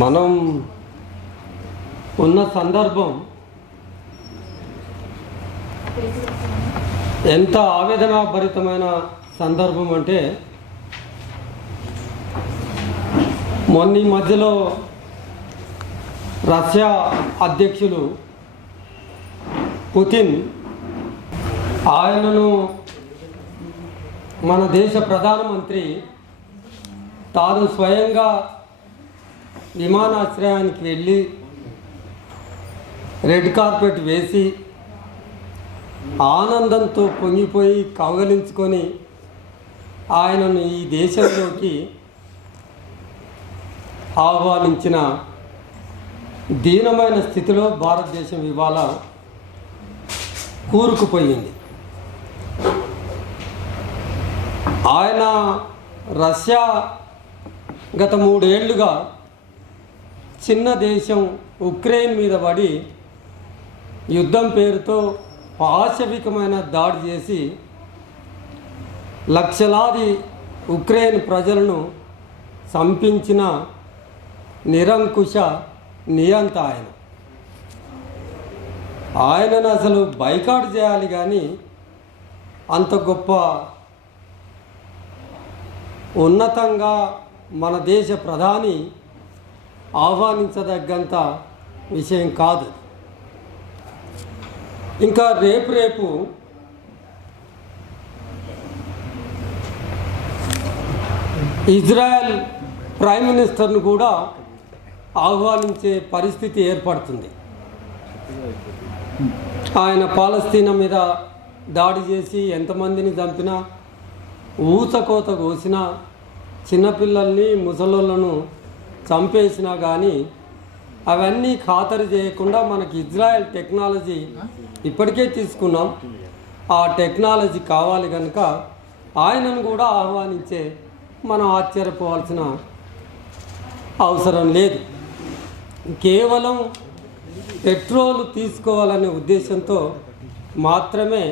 మనం ఉన్న సందర్భం ఎంత ఆవేదనాభరితమైన సందర్భం అంటే, మొన్న మధ్యలో రష్యా అధ్యక్షులు పుతిన్ ఆయనను మన దేశ ప్రధానమంత్రి తాను స్వయంగా విమానాశ్రయానికి వెళ్ళి రెడ్ కార్పెట్ వేసి ఆనందంతో పొంగిపోయి కౌగలించుకొని ఆయనను ఈ దేశంలోకి ఆహ్వానించిన దీనమైన స్థితిలో భారతదేశం ఇవాళ కూరుకుపోయింది. ఆయన రష్యా గత 3 ఏళ్లుగా చిన్న దేశం ఉక్రెయిన్ మీద పడి యుద్ధం పేరుతో పాశవికమైన దాడి చేసి లక్షలాది ఉక్రెయిన్ ప్రజలను చంపించిన నిరంకుశ నియంత ఆయనను అసలు బైకాట్ చేయాలి, కానీ అంత గొప్ప ఉన్నతంగా మన దేశ ప్రధాని ఆహ్వానించదగ్గంత విషయం కాదు. ఇంకా రేపు ఇజ్రాయెల్ ప్రైమ్ మినిస్టర్ను కూడా ఆహ్వానించే పరిస్థితి ఏర్పడుతుంది. ఆయన పాలస్తీనా మీద దాడి చేసి ఎంతమందిని చంపినా, ఊచకోత కోసినా, చిన్నపిల్లల్ని ముసలోళ్ళను చంపేసినా కానీ అవన్నీ ఖాతరు చేయకుండా మనకి ఇజ్రాయెల్ టెక్నాలజీ ఇప్పటికే తీసుకున్నాం. ఆ టెక్నాలజీ కావాలి కనుక ఆయనను కూడా ఆహ్వానించే మనం ఆశ్చర్యపోవాల్సిన అవసరం లేదు. కేవలం పెట్రోల్ తీసుకోవాలనే ఉద్దేశంతో మాత్రమే,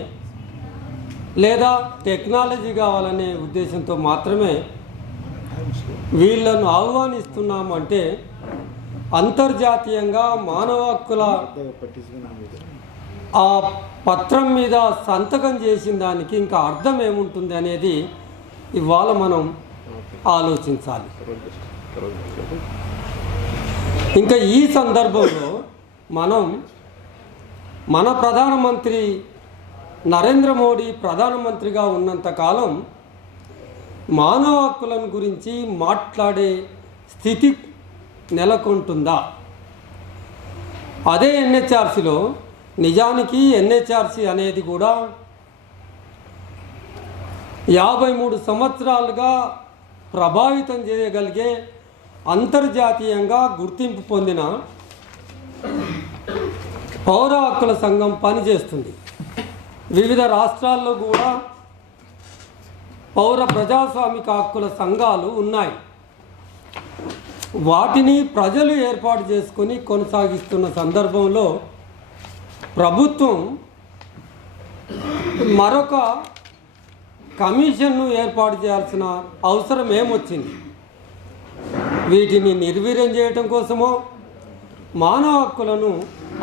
లేదా టెక్నాలజీ కావాలనే ఉద్దేశంతో మాత్రమే వీళ్ళను ఆహ్వానిస్తున్నామంటే అంతర్జాతీయంగా మానవ హక్కుల ఆ పత్రం మీద సంతకం చేసిన దానికి ఇంకా అర్థం ఏముంటుంది అనేది ఇవాళ మనం ఆలోచించాలి. ఇంకా ఈ సందర్భంలో మనం మన ప్రధానమంత్రి నరేంద్ర మోడీ ప్రధానమంత్రిగా ఉన్నంతకాలం మానవ హక్కులను గురించి మాట్లాడే స్థితి నెలకొంటుందా? అదే ఎన్హెచ్ఆర్సీలో, నిజానికి ఎన్హెచ్ఆర్సీ అనేది కూడా 53 సంవత్సరాలుగా ప్రభావితం చేయగలిగే అంతర్జాతీయంగా గుర్తింపు పొందిన పౌర హక్కుల సంఘం పనిచేస్తుంది. వివిధ రాష్ట్రాల్లో కూడా పౌర ప్రజాస్వామిక హక్కుల సంఘాలు ఉన్నాయి. వాటిని ప్రజలు ఏర్పాటు చేసుకొని కొనసాగిస్తున్న సందర్భంలో ప్రభుత్వం మరొక కమిషన్ను ఏర్పాటు చేయాల్సిన అవసరం ఏమొచ్చింది? వీటిని నిర్వీర్యం చేయటం కోసమో, మానవ హక్కులను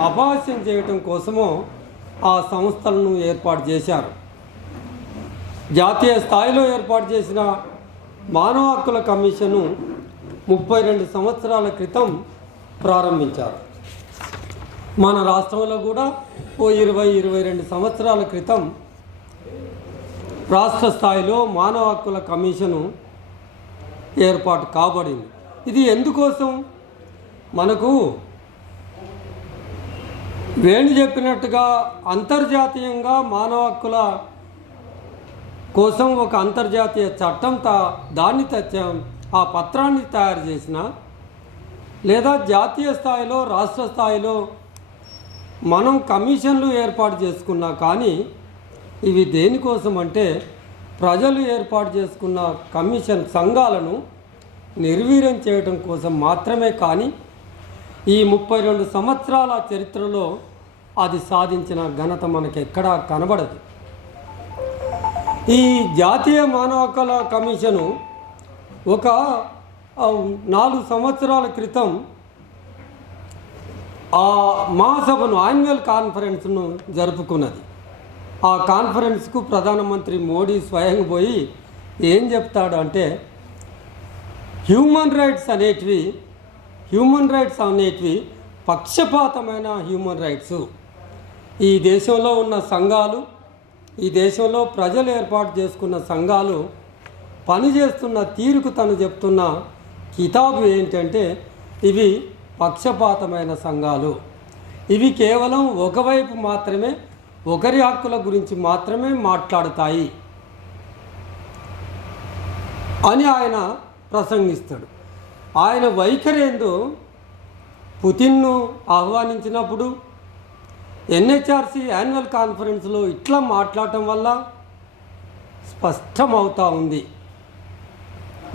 అపహాస్యం చేయటం కోసమో ఆ సంస్థలను ఏర్పాటు చేశారు. జాతీయ స్థాయిలో ఏర్పాటు చేసిన మానవ హక్కుల కమిషను 32 సంవత్సరాల క్రితం ప్రారంభించారు. మన రాష్ట్రంలో కూడా 22 సంవత్సరాల క్రితం రాష్ట్ర స్థాయిలో మానవ హక్కుల కమిషను ఏర్పాటు కాబడింది. ఇది ఎందుకోసం? మనకు వేణు చెప్పినట్టుగా అంతర్జాతీయంగా మానవ హక్కుల కోసం ఒక అంతర్జాతీయ చట్టం దాన్ని ఆ పత్రాన్ని తయారు చేసిన, లేదా జాతీయ స్థాయిలో రాష్ట్ర స్థాయిలో మనం కమిషన్లు ఏర్పాటు చేసుకున్నా కానీ ఇవి దేనికోసం అంటే ప్రజలు ఏర్పాటు చేసుకున్న కమిషన్ సంఘాలను నిర్వీర్యం చేయడం కోసం మాత్రమే. కానీ ఈ 32 సంవత్సరాల చరిత్రలో అది సాధించిన ఘనత మనకి ఎక్కడా కనబడదు. ఈ జాతీయ మానవ హక్కుల కమిషను ఒక 4 సంవత్సరాల క్రితం ఆ మహాసభను యాన్యువల్ కాన్ఫరెన్స్ను జరుపుకున్నది. ఆ కాన్ఫరెన్స్కు ప్రధానమంత్రి మోడీ స్వయంగా పోయి ఏం చెప్తాడు అంటే, హ్యూమన్ రైట్స్ అనేటివి పక్షపాతమైన హ్యూమన్ రైట్స్. ఈ దేశంలో ఉన్న సంఘాలు, ఈ దేశంలో ప్రజలు ఏర్పాటు చేసుకున్న సంఘాలు పనిచేస్తున్న తీరుకు తను చెప్తున్న కితాబు ఏంటంటే, ఇవి పక్షపాతమైన సంఘాలు, ఇవి కేవలం ఒకవైపు మాత్రమే, ఒకరి హక్కుల గురించి మాత్రమే మాట్లాడుతాయి అని ఆయన ప్రసంగిస్తాడు. ఆయన వైఖరి ఏందో పుతిన్ను ఆహ్వానించినప్పుడు ఎన్హెచ్ఆర్సీ యాన్యువల్ కాన్ఫరెన్స్లో ఇట్లా మాట్లాడటం వల్ల స్పష్టమవుతా ఉంది.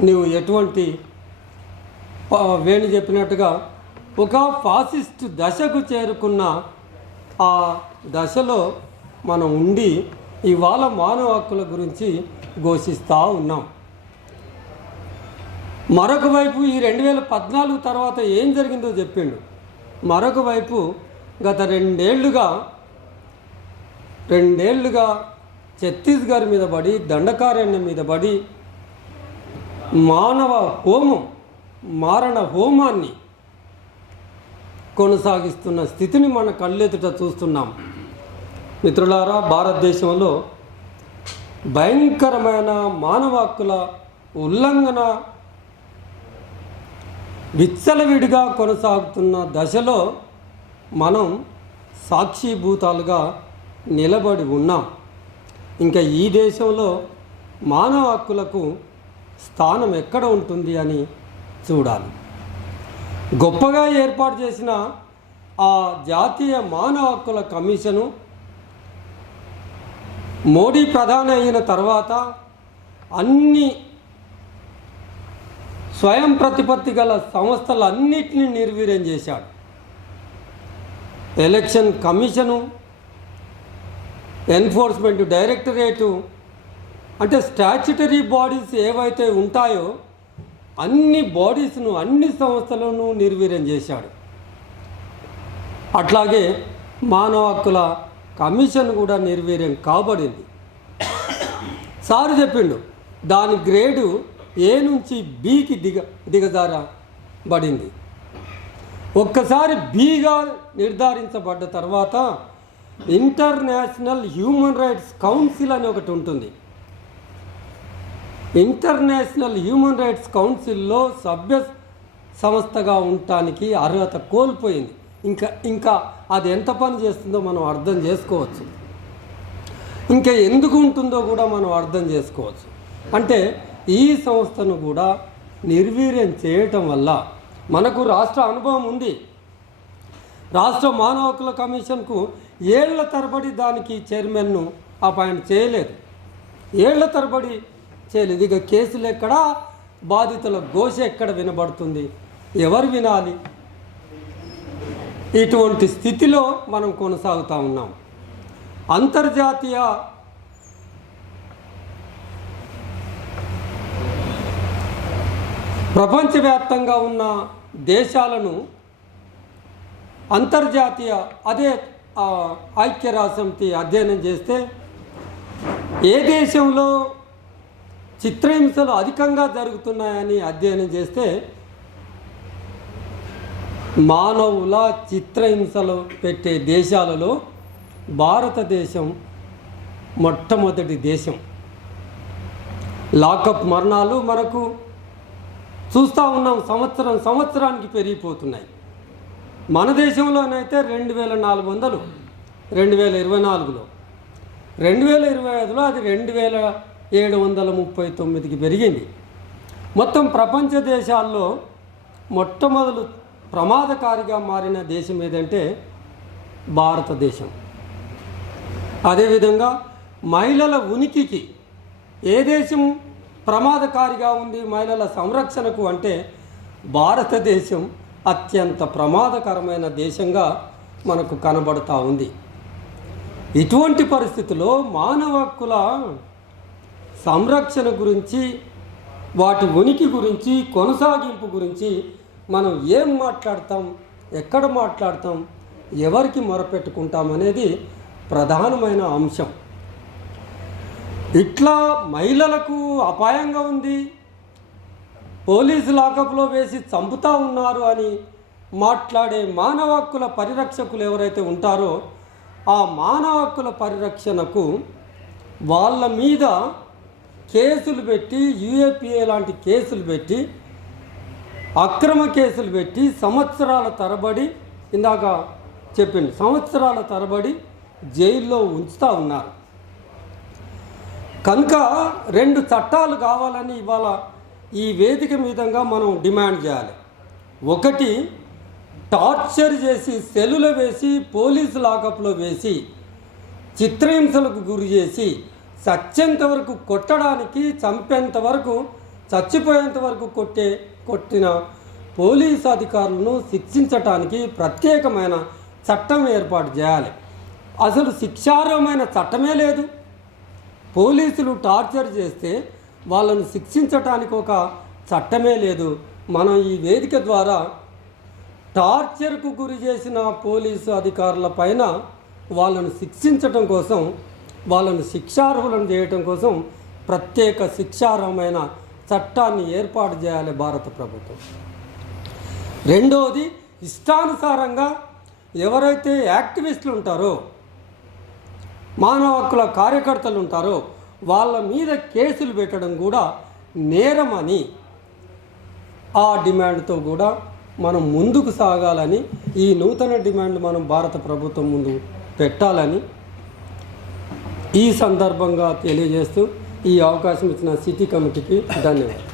నువ్వు ఎటువంటి వేణు చెప్పినట్టుగా ఒక ఫాసిస్ట్ దశకు చేరుకున్న ఆ దశలో మనం ఉండి ఇవాళ మానవ హక్కుల గురించి ఘోషిస్తూ ఉన్నాం. మరొక వైపు ఈ 2014 తర్వాత ఏం జరిగిందో చెప్పిండు. మరొక వైపు గత రెండేళ్లుగా ఛత్తీస్గఢ్ మీద పడి, దండకారణ్యం మీద పడి మారణ హోమాన్ని కొనసాగిస్తున్న స్థితిని మన కళ్ళెదుట చూస్తున్నాం. మిత్రులారా, భారతదేశంలో భయంకరమైన మానవ హక్కుల ఉల్లంఘన విచ్చలవిడిగా కొనసాగుతున్న దశలో మనం సాక్షిభూతాలుగా నిలబడి ఉన్నాం. ఇంకా ఈ దేశంలో మానవ హక్కులకు స్థానం ఎక్కడ ఉంటుంది అని చూడాలి. గొప్పగా ఏర్పాటు చేసిన ఆ జాతీయ మానవ హక్కుల కమిషను మోడీ ప్రధాని అయిన తర్వాత అన్ని స్వయం ప్రతిపత్తి గల సంస్థలన్నిటినీ నిర్వీర్యం చేశాడు. ఎలక్షన్ కమిషను, ఎన్ఫోర్స్మెంట్ డైరెక్టరేటు, అంటే స్టాచ్యుటరీ బాడీస్ ఏవైతే ఉంటాయో అన్ని బాడీస్ను, అన్ని సంస్థలను నిర్వీర్యం చేశాడు. అట్లాగే మానవ హక్కుల కమిషన్ కూడా నిర్వీర్యం కాబడింది. సారు చెప్పిండు, దాని గ్రేడు ఏ నుంచి బికి దిగజారబడింది. ఒక్కసారి బిగా నిర్ధారించబడ్డ తర్వాత ఇంటర్నేషనల్ హ్యూమన్ రైట్స్ కౌన్సిల్ అని ఒకటి ఉంటుంది. ఇంటర్నేషనల్ హ్యూమన్ రైట్స్ కౌన్సిల్లో సభ్య సంస్థగా ఉండటానికి అర్హత కోల్పోయింది. ఇంకా అది ఎంత పని చేస్తుందో మనం అర్థం చేసుకోవచ్చు. ఇంకా ఎందుకు ఉంటుందో కూడా మనం అర్థం చేసుకోవచ్చు. అంటే ఈ సంస్థను కూడా నిర్వీర్యం చేయటం వల్ల మనకు రాష్ట్ర అనుభవం ఉంది. రాష్ట్ర మానవ హక్కుల కమిషన్కు ఏళ్ల తరబడి దానికి చైర్మన్ను అపాయింట్ చేయలేదు. ఏళ్ల తరబడి చేయలేదు. ఇక కేసులు ఎక్కడ, బాధితుల ఘోష ఎక్కడ వినబడుతుంది, ఎవరు వినాలి? ఇటువంటి స్థితిలో మనం కొనసాగుతూ ఉన్నాం. అంతర్జాతీయ ప్రపంచవ్యాప్తంగా ఉన్న దేశాలను అంతర్జాతీయ ఐక్యరాజ్యసమితి అధ్యయనం చేస్తే ఏ దేశంలో చిత్రహింసలు అధికంగా జరుగుతున్నాయని అధ్యయనం చేస్తే మానవుల చిత్రహింసలు పెట్టే దేశాలలో భారతదేశం మొట్టమొదటి దేశం. లాకప్ మరణాలు మనకు చూస్తూ ఉన్నాం, సంవత్సరానికి పెరిగిపోతున్నాయి. మన దేశంలోనైతే 2400 2024లో, 2025లో అది 2739కి పెరిగింది. మొత్తం ప్రపంచ దేశాల్లో మొట్టమొదలు ప్రమాదకారిగా మారిన దేశం ఏదంటే భారతదేశం. అదేవిధంగా మహిళల ఉనికికి ఏ దేశం ప్రమాదకారిగా ఉంది మహిళల సంరక్షణకు అంటే భారతదేశం అత్యంత ప్రమాదకరమైన దేశంగా మనకు కనబడుతూ ఉంది. ఇటువంటి పరిస్థితుల్లో మానవ హక్కుల సంరక్షణ గురించి వాటి ఉనికి గురించి, కొనసాగింపు గురించి మనం ఏం మాట్లాడతాం, ఎక్కడ మాట్లాడతాం, ఎవరికి మొరపెట్టుకుంటాం అనేది ప్రధానమైన అంశం. ఇట్లా మహిళలకు అపాయంగా ఉంది, పోలీసు లాకప్లో వేసి చంపుతూ ఉన్నారు అని మాట్లాడే మానవ హక్కుల పరిరక్షకులు ఎవరైతే ఉంటారో ఆ మానవ హక్కుల పరిరక్షణకు వాళ్ళ మీద కేసులు పెట్టి, యూఏపీఏ లాంటి కేసులు పెట్టి, అక్రమ కేసులు పెట్టి సంవత్సరాల తరబడి, ఇందాక చెప్పింది, సంవత్సరాల తరబడి జైల్లో ఉంచుతూ ఉన్నారు. కనుక 2 చట్టాలు కావాలని ఇవాళ ఈ వేదిక మీదంగా మనం డిమాండ్ చేయాలి. ఒకటి, టార్చర్ చేసి, సెల్లులో వేసి, పోలీసు లాకప్లో వేసి, చిత్రహింసలకు గురి చేసి, చచ్చేంత వరకు కొట్టడానికి, చంపేంత వరకు, చచ్చిపోయేంత వరకు కొట్టిన పోలీసు అధికారులను శిక్షించటానికి ప్రత్యేకమైన చట్టం ఏర్పాటు చేయాలి. అసలు శిక్షార్హమైన చట్టమే లేదు. పోలీసులు టార్చర్ చేస్తే వాళ్ళను శిక్షించటానికి ఒక చట్టమే లేదు. మనం ఈ వేదిక ద్వారా టార్చర్కు గురి చేసిన పోలీసు అధికారుల పైన వాళ్ళను శిక్షించటం కోసం, వాళ్ళను శిక్షార్హులను చేయటం కోసం ప్రత్యేక శిక్షార్హమైన చట్టాన్ని ఏర్పాటు చేయాలి భారత ప్రభుత్వం. రెండవది, ఇష్టానుసారంగా ఎవరైతే యాక్టివిస్టులు ఉంటారో, మానవ హక్కుల కార్యకర్తలు ఉంటారో వాళ్ళ మీద కేసులు పెట్టడం కూడా నేరమని ఆ డిమాండ్తో కూడా మనం ముందుకు సాగాలని, ఈ నూతన డిమాండ్ మనం భారత ప్రభుత్వం ముందు పెట్టాలని ఈ సందర్భంగా తెలియజేస్తూ ఈ అవకాశం ఇచ్చిన సిటీ కమిటీకి ధన్యవాదాలు.